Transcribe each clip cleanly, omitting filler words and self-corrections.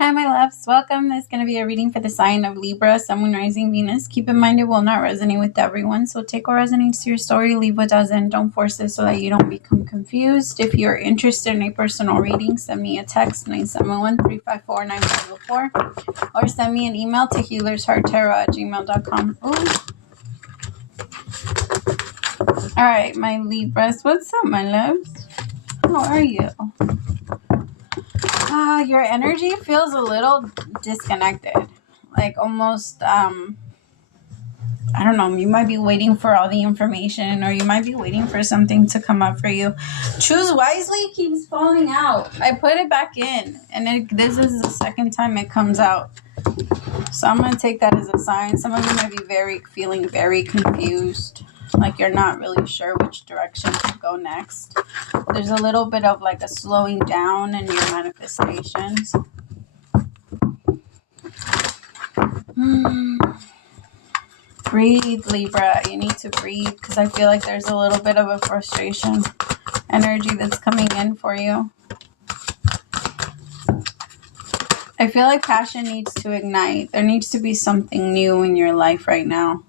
Hi, my loves. Welcome. This is going to be a reading for the sign of Libra, Sun, Moon, Rising, Venus. Keep in mind it will not resonate with everyone, so take what resonates to your story, leave what doesn't. Don't force it so that you don't become confused. If you're interested in a personal reading, send me a text, 971-354-9504, or send me an email to HealersHeartTarot@gmail.com. All right, my Libras. What's up, my loves? How are you? Your energy feels a little disconnected. Like almost, I don't know, you might be waiting for all the information, or you might be waiting for something to come up for you. Choose wisely keeps falling out. I put it back in, and this is the second time it comes out. So I'm going to take that as a sign. Some of you might be feeling very confused. Like you're not really sure which direction to go next. There's a little bit of like a slowing down in your manifestations. Breathe, Libra. You need to breathe because I feel like there's a little bit of a frustration energy that's coming in for you. I feel like passion needs to ignite. There needs to be something new in your life right now.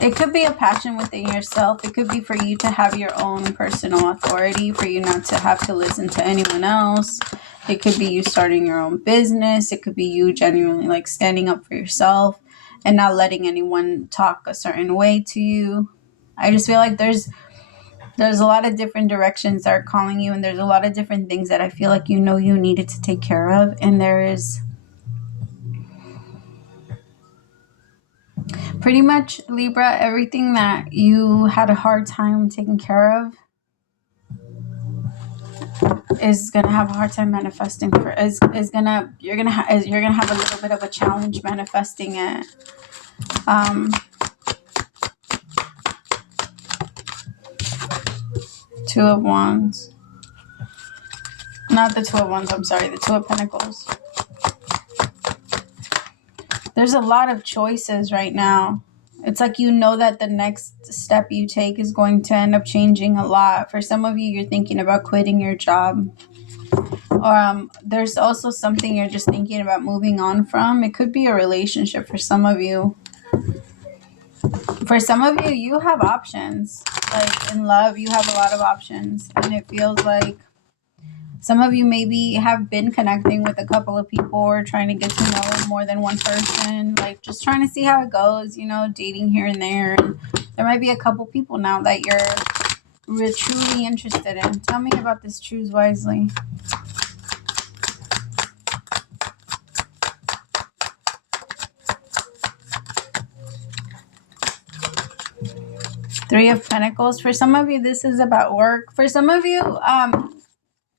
It could be a passion within yourself. It could be for you to have your own personal authority, for you not to have to listen to anyone else. It could be you starting your own business. It could be you genuinely like standing up for yourself and not letting anyone talk a certain way to you. I just feel like there's a lot of different directions that are calling you, and there's a lot of different things that I feel like you needed to take care of, and there is pretty much, Libra, everything that you had a hard time taking care of is gonna have a hard time manifesting for you're gonna have a little bit of a challenge manifesting it. Two of Wands. Not the Two of Wands, I'm sorry, the Two of Pentacles. There's a lot of choices right now. It's like that the next step you take is going to end up changing a lot. For some of you, you're thinking about quitting your job. Or there's also something you're just thinking about moving on from. It could be a relationship for some of you. For some of you, you have options. Like in love, you have a lot of options. And it feels like some of you maybe have been connecting with a couple of people or trying to get to know more than one person. Like just trying to see how it goes, dating here and there. And there might be a couple people now that you're truly interested in. Tell me about this. Choose wisely. Three of Pentacles. For some of you, this is about work. For some of you,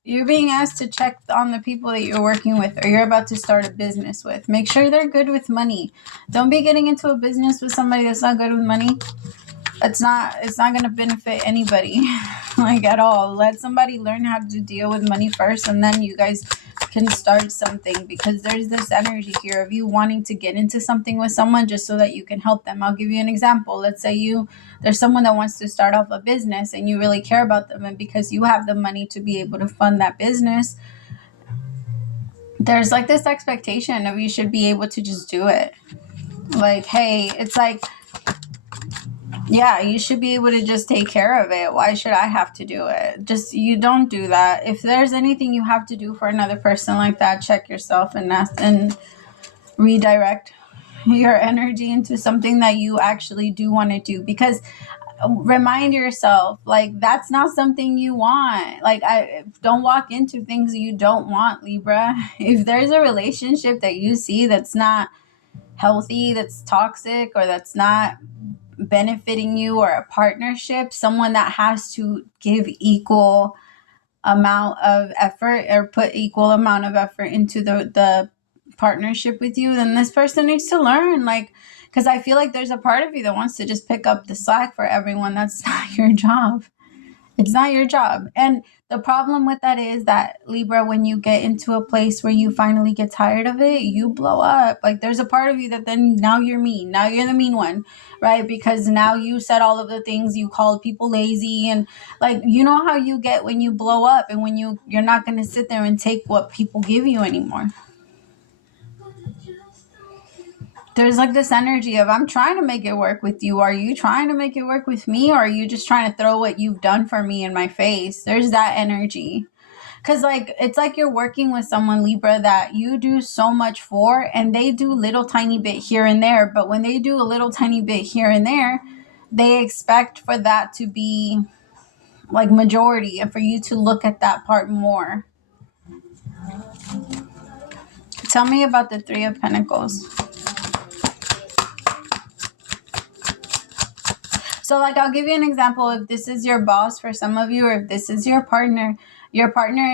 you're being asked to check on the people that you're working with or you're about to start a business with. Make sure they're good with money. Don't be getting into a business with somebody that's not good with money. It's not going to benefit anybody, like at all. Let somebody learn how to deal with money first, and then you guys can start something, because there's this energy here of you wanting to get into something with someone just so that you can help them. I'll give you an example. Let's say there's someone that wants to start off a business and you really care about them, and because you have the money to be able to fund that business, there's like this expectation of you should be able to just do it. Like, hey, it's like, yeah, you should be able to just take care of it. Why should I have to do it? Just, you don't do that. If there's anything you have to do for another person like that, check yourself and redirect your energy into something that you actually do want to do. Because remind yourself, like, that's not something you want. Like, don't walk into things you don't want, Libra. If there's a relationship that you see that's not healthy, that's toxic, or that's not benefiting you, or a partnership, someone that has to give equal amount of effort or put equal amount of effort into the partnership with you, then this person needs to learn, like, because I feel like there's a part of you that wants to just pick up the slack for everyone. That's not your job. It's not your job. And The problem with that is that, Libra, when you get into a place where you finally get tired of it, you blow up. Like, there's a part of you that then now you're mean. Now you're the mean one, right? Because now you said all of the things, you called people lazy, and like, you know how you get when you blow up, and when you're not going to sit there and take what people give you anymore. There's like this energy of, I'm trying to make it work with you. Are you trying to make it work with me? Or are you just trying to throw what you've done for me in my face? There's that energy. Because like, it's like you're working with someone, Libra, that you do so much for, and they do little tiny bit here and there. But when they do a little tiny bit here and there, they expect for that to be like majority, and for you to look at that part more. Tell me about the Three of Pentacles. So like, I'll give you an example. If this is your boss for some of you, or if this is your partner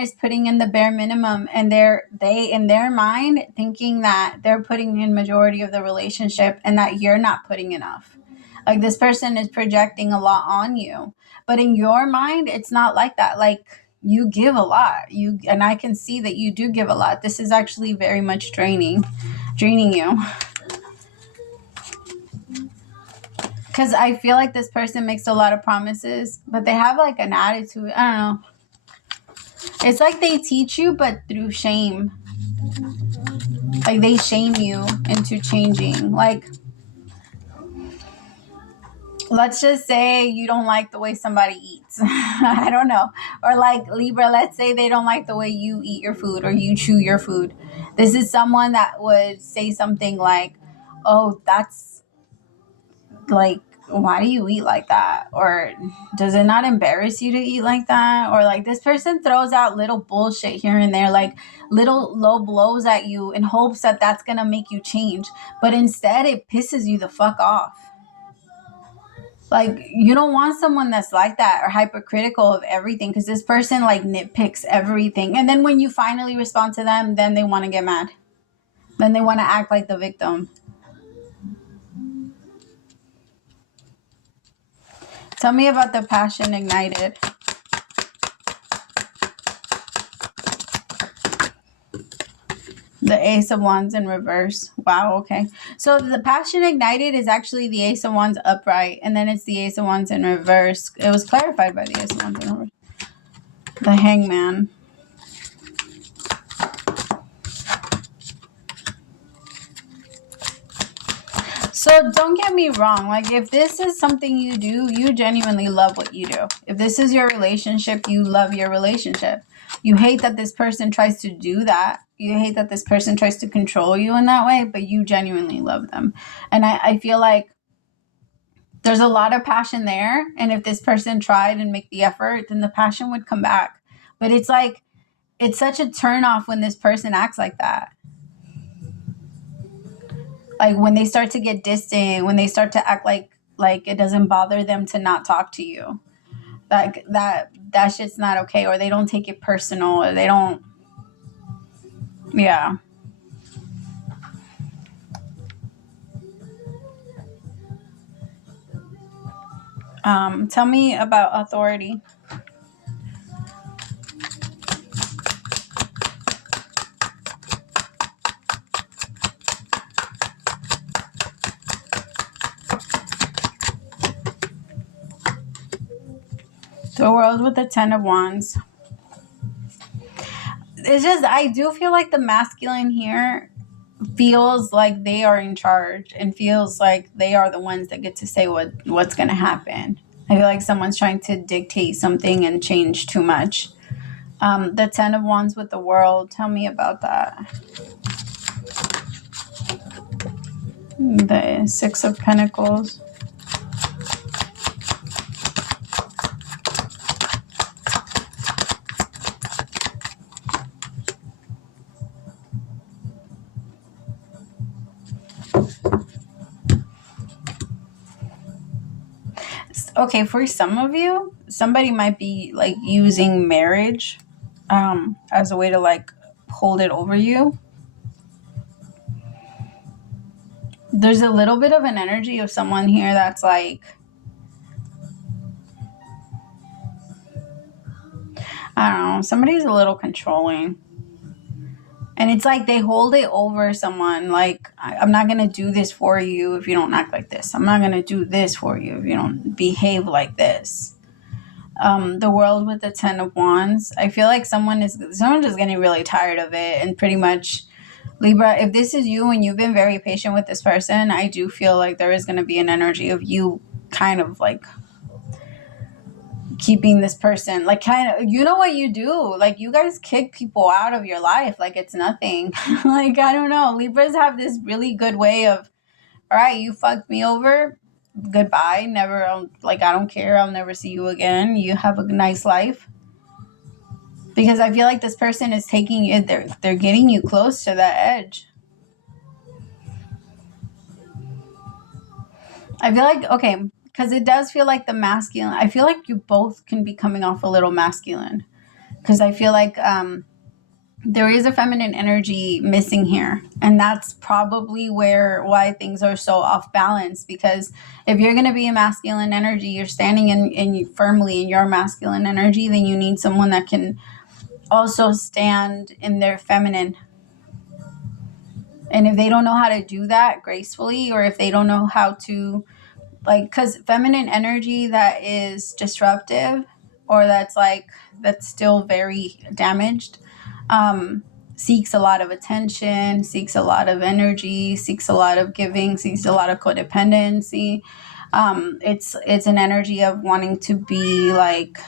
is putting in the bare minimum, and they in their mind thinking that they're putting in majority of the relationship and that you're not putting enough. Like, this person is projecting a lot on you, but in your mind, it's not like that. Like, you give a lot, and I can see that you do give a lot. This is actually very much draining you. Because I feel like this person makes a lot of promises, but they have like an attitude. I don't know. It's like they teach you, but through shame. Like, they shame you into changing. Like, let's just say you don't like the way somebody eats. I don't know. Or like, Libra, let's say they don't like the way you eat your food or you chew your food. This is someone that would say something like, oh, that's like, why do you eat like that? Or does it not embarrass you to eat like that? Or like, this person throws out little bullshit here and there, like little low blows at you in hopes that that's going to make you change. But instead, it pisses you the fuck off. Like, you don't want someone that's like that or hypercritical of everything, because this person like nitpicks everything. And then when you finally respond to them, then they want to get mad. Then they want to act like the victim. Tell me about the passion ignited. The Ace of Wands in reverse. Wow, okay. So the passion ignited is actually the Ace of Wands upright, and then it's the Ace of Wands in reverse. It was clarified by the Ace of Wands in reverse. The Hangman. So don't get me wrong. Like, if this is something you do, you genuinely love what you do. If this is your relationship, you love your relationship. You hate that this person tries to do that. You hate that this person tries to control you in that way, but you genuinely love them. And I feel like there's a lot of passion there. And if this person tried and make the effort, then the passion would come back. But it's like, it's such a turnoff when this person acts like that. Like, when they start to get distant, when they start to act like it doesn't bother them to not talk to you. Like, that shit's not okay. Or they don't take it personal, or they don't. Yeah. Tell me about authority. The World with the Ten of Wands. It's just, I do feel like the masculine here feels like they are in charge, and feels like they are the ones that get to say what's going to happen. I feel like someone's trying to dictate something and change too much. The Ten of Wands with the World. Tell me about that. The Six of Pentacles. Okay, for some of you, somebody might be like using marriage as a way to like hold it over you. There's a little bit of an energy of someone here that's like, I don't know. Somebody's a little controlling. And it's like they hold it over someone. Like, I'm not going to do this for you if you don't act like this. I'm not going to do this for you if you don't behave like this. The world with the 10 of Wands. I feel like someone's just getting really tired of it. And pretty much, Libra, if this is you and you've been very patient with this person, I do feel like there is going to be an energy of you kind of like keeping this person, like, kind of, you know what you do, like, you guys kick people out of your life like it's nothing. Like, I don't know, Libras have this really good way of, all right, you fucked me over, goodbye, never, like, I don't care, I'll never see you again, you have a nice life. Because I feel like this person is taking it, they're getting you close to that edge. I feel like, okay, because it does feel like the masculine, I feel like you both can be coming off a little masculine. Because I feel like there is a feminine energy missing here. And that's probably why things are so off balance. Because if you're going to be a masculine energy, you're standing in firmly in your masculine energy, then you need someone that can also stand in their feminine. And if they don't know how to do that gracefully, or if they don't know how to, like, because feminine energy that is disruptive, or that's still very damaged, seeks a lot of attention, seeks a lot of energy, seeks a lot of giving, seeks a lot of codependency. It's an energy of wanting to be like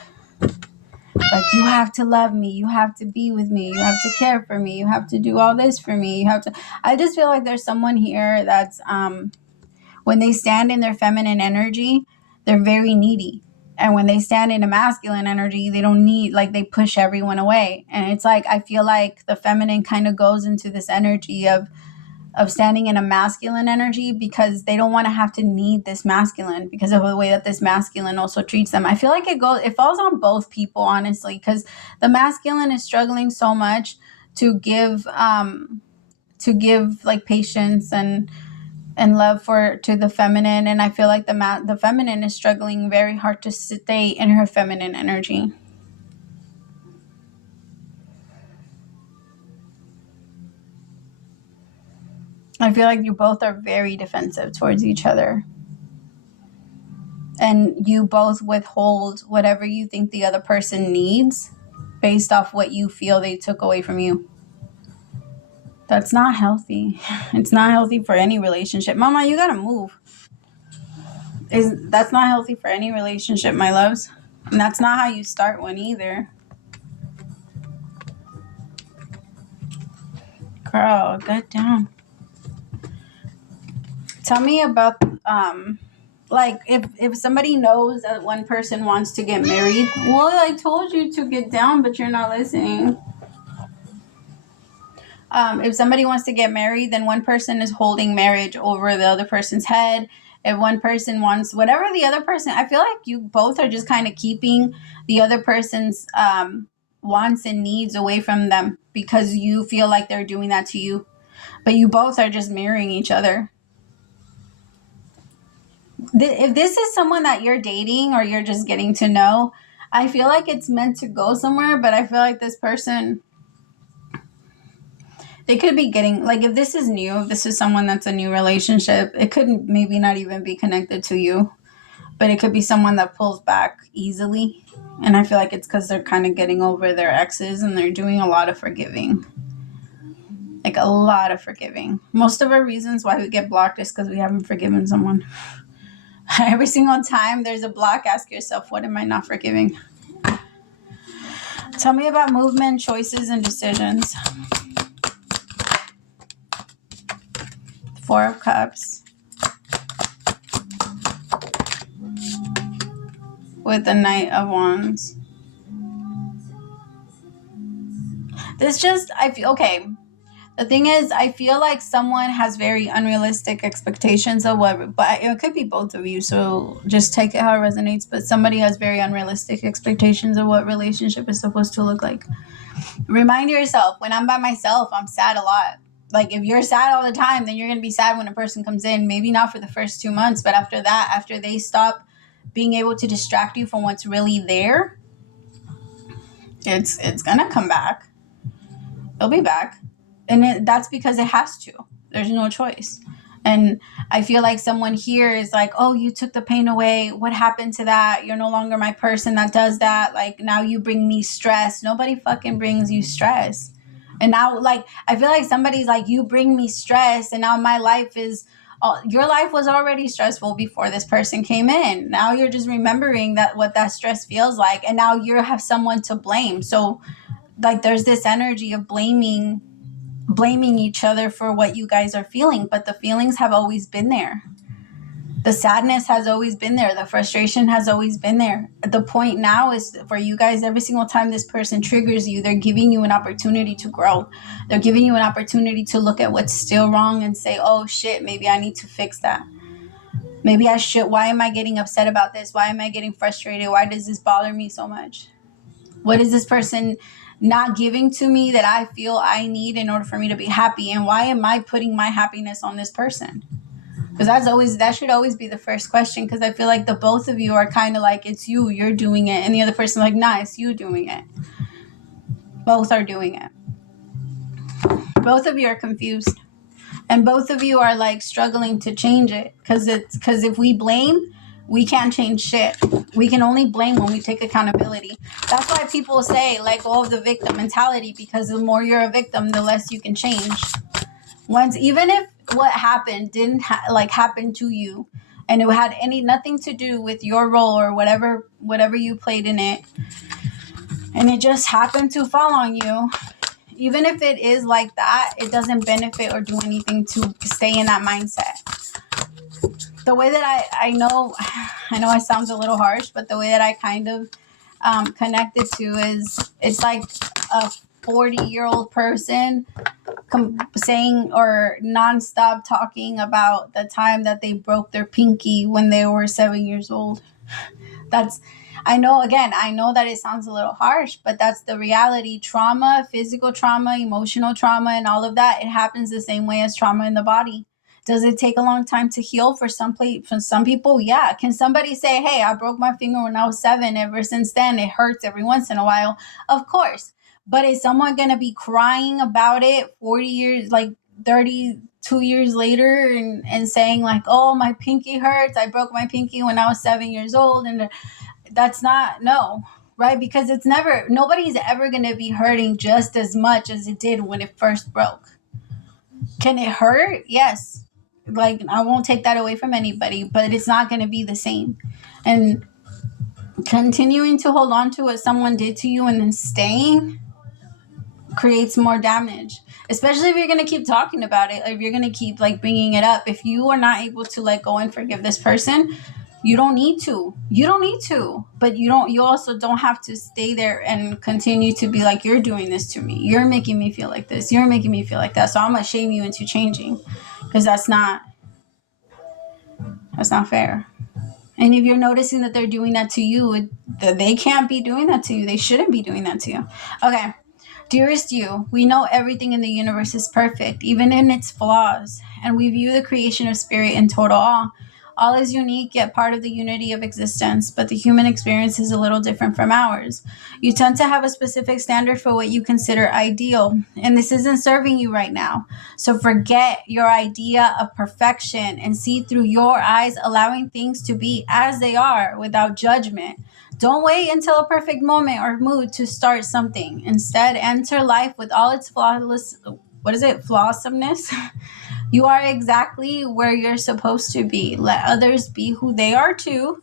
you have to love me, you have to be with me, you have to care for me, you have to do all this for me, you have to. I just feel like there's someone here that's when they stand in their feminine energy, they're very needy. And when they stand in a masculine energy, they don't need, like, they push everyone away. And it's like, I feel like the feminine kind of goes into this energy of standing in a masculine energy because they don't want to have to need this masculine because of the way that this masculine also treats them. I feel like it falls on both people, honestly, because the masculine is struggling so much to give like patience and love to the feminine, and I feel like the feminine is struggling very hard to stay in her feminine energy. I feel like you both are very defensive towards each other, and you both withhold whatever you think the other person needs based off what you feel they took away from you. That's not healthy. It's not healthy for any relationship. Mama, you gotta move. That's not healthy for any relationship, my loves. And that's not how you start one either. Girl, get down. Tell me about, like, if somebody knows that one person wants to get married. Well, I told you to get down, but you're not listening. If somebody wants to get married, then one person is holding marriage over the other person's head. If one person wants whatever the other person, I feel like you both are just kind of keeping the other person's wants and needs away from them because you feel like they're doing that to you. But you both are just mirroring each other. If this is someone that you're dating or you're just getting to know, I feel like it's meant to go somewhere, but I feel like this person, they could be getting, like, if this is new, if this is someone that's a new relationship, it could maybe not even be connected to you, but it could be someone that pulls back easily. And I feel like it's because they're kind of getting over their exes and they're doing a lot of forgiving. Like, a lot of forgiving. Most of our reasons why we get blocked is because we haven't forgiven someone. Every single time there's a block, ask yourself, what am I not forgiving? Tell me about movement, choices, and decisions. 4 of Cups. With the Knight of Wands. This just, I feel, okay. The thing is, I feel like someone has very unrealistic expectations of what, but it could be both of you, so just take it how it resonates, but somebody has very unrealistic expectations of what relationship is supposed to look like. Remind yourself, when I'm by myself, I'm sad a lot. Like, if you're sad all the time, then you're going to be sad when a person comes in. Maybe not for the first 2 months, but after that, after they stop being able to distract you from what's really there, It's gonna come back. It'll be back. And that's because it has to. There's no choice. And I feel like someone here is like, oh, you took the pain away. What happened to that? You're no longer my person that does that. Like, now you bring me stress. Nobody fucking brings you stress. And now, like, I feel like somebody's like, you bring me stress, and now my life is, your life was already stressful before this person came in. Now you're just remembering that, what that stress feels like, and now you have someone to blame. So, like, there's this energy of blaming each other for what you guys are feeling, but the feelings have always been there. The sadness has always been there. The frustration has always been there. The point now is for you guys, every single time this person triggers you, they're giving you an opportunity to grow. They're giving you an opportunity to look at what's still wrong and say, oh shit, maybe I need to fix that. Maybe I should. Why am I getting upset about this? Why am I getting frustrated? Why does this bother me so much? What is this person not giving to me that I feel I need in order for me to be happy? And why am I putting my happiness on this person? Because that should always be the first question. Because I feel like the both of you are kind of like, it's you're doing it. And the other person like, nah, it's you doing it. Both are doing it. Both of you are confused. And both of you are like struggling to change it. Because if we blame, we can't change shit. We can only blame when we take accountability. That's why people say, let go of the victim mentality, because the more you're a victim, the less you can change. Even if what happened didn't happen to you, and it had nothing to do with your role or whatever you played in it, and it just happened to fall on you, even if it is like that, it doesn't benefit or do anything to stay in that mindset. The way that I know it sounds a little harsh, but the way that I kind of connected to is, it's like a 40-year-old person saying or nonstop talking about the time that they broke their pinky when they were 7 years old. I know that it sounds a little harsh, but that's the reality. Trauma, physical trauma, emotional trauma, and all of that, it happens the same way as trauma in the body. Does it take a long time to heal for some people? Yeah. Can somebody say, hey, I broke my finger when I was 7. Ever since then, it hurts every once in a while? Of course. But is someone going to be crying about it 40 years, like 32 years later and saying like, oh, my pinky hurts. I broke my pinky when I was 7 years old. And that's not, no, right? Because nobody's ever going to be hurting just as much as it did when it first broke. Can it hurt? Yes. Like, I won't take that away from anybody, but it's not going to be the same. And continuing to hold on to what someone did to you and then staying creates more damage, especially if you're going to keep talking about it. If you're going to keep like bringing it up, if you are not able to let go and forgive this person, you don't need to, but you also don't have to stay there and continue to be like, you're doing this to me. You're making me feel like this. You're making me feel like that. So I'm going to shame you into changing, because that's not fair. And if you're noticing that they're doing that to you, they can't be doing that to you. They shouldn't be doing that to you. Okay. Dearest you, we know everything in the universe is perfect, even in its flaws, and we view the creation of spirit in total awe. All is unique, yet part of the unity of existence, but the human experience is a little different from ours. You tend to have a specific standard for what you consider ideal, and this isn't serving you right now. So forget your idea of perfection and see through your eyes, allowing things to be as they are without judgment. Don't wait until a perfect moment or mood to start something. Instead, enter life with all its flawsomeness. You are exactly where you're supposed to be. Let others be who they are too.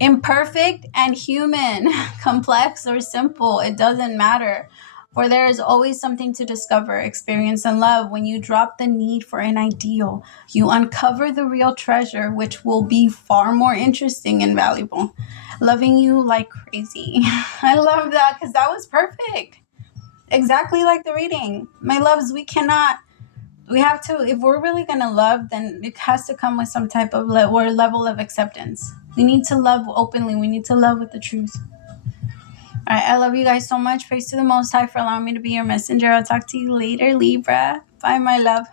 Imperfect and human, complex or simple, it doesn't matter. For there is always something to discover, experience, and love. When you drop the need for an ideal, you uncover the real treasure, which will be far more interesting and valuable. Loving you like crazy. I love that, because that was perfect. Exactly like the reading. My loves, we have to, if we're really going to love, then it has to come with some type of level of acceptance. We need to love openly. We need to love with the truth. All right, I love you guys so much. Praise to the Most High for allowing me to be your messenger. I'll talk to you later, Libra. Bye, my love.